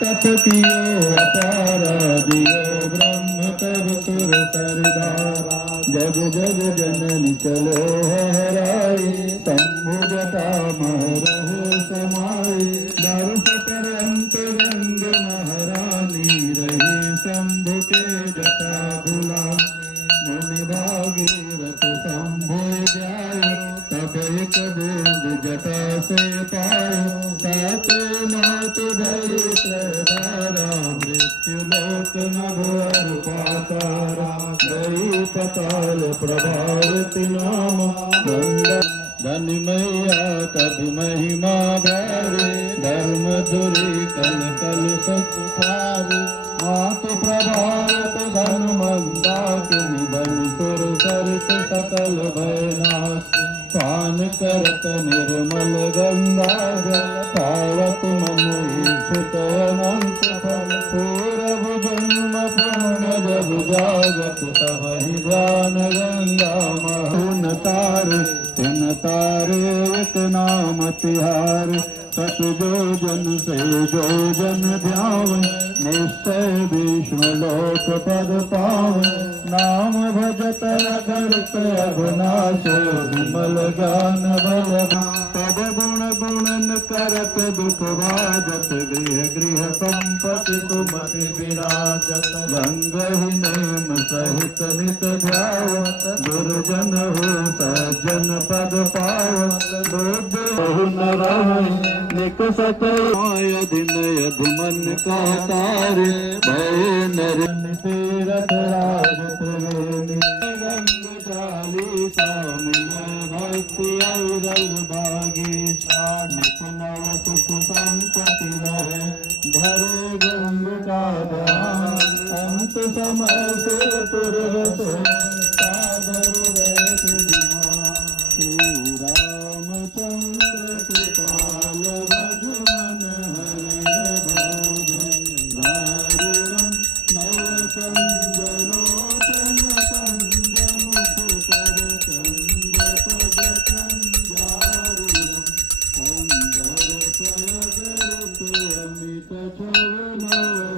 तप कियो अपारा दियो ब्रह्म तब सुर सरदारा जग जग जननी चलो हराई शंभु जटा महरहु समाई दर्श करंत रंग महारानी रही शंभु के जटा भुला मुनि भागीरथ शंभु जाय तब एक बूंद जटा से पायो सात नाथ भय प्रधारा मृत्यु लोक नभर पातारा गई पताल प्रभावती नाम गंगा धनि मैया कभी महिमा भारी धर्म धुरी कल कल सत्तारी मात प्रभावत धन मंदाकिनी धन सुर सरित सकल भयनाश पान करत निर्मल गंगा जल पावत मनु ईक्षित अनंत फल पूरब जन्म पुण्य जब जागत तब ही ध्यान गंगा महुन तारे तिन तारे एक नाम तिहार सत जो जन से जो जन ध्याव निश्चय विष्णु लोक पद पाव नाम भजत अगणित अघनाशो विमल ज्ञान बल तब गुण गुणन करत दुख भाजत गृह गृह संपत्ति सुमति विराजत रंग ही नेम सहित नित ध्यावत दुर्जन हो सज्जन पद पावत बुद्ध न निकसत दिन यधुमन का तार भय नर तीरथ राज त्रिवेणी गंग चालीसा मिल भक्ति औरल भागीशा नित नव सुख संपत्ति रहे धरे गंग का ध्यान अंत समय से तुरवत सागर वैसे रामचंद्र कृपाल भजमन हरे भारुरम नव कंजलोचन कंजमुखर कंज पद कंजारुरम कंदर पयगरत अमित छव नव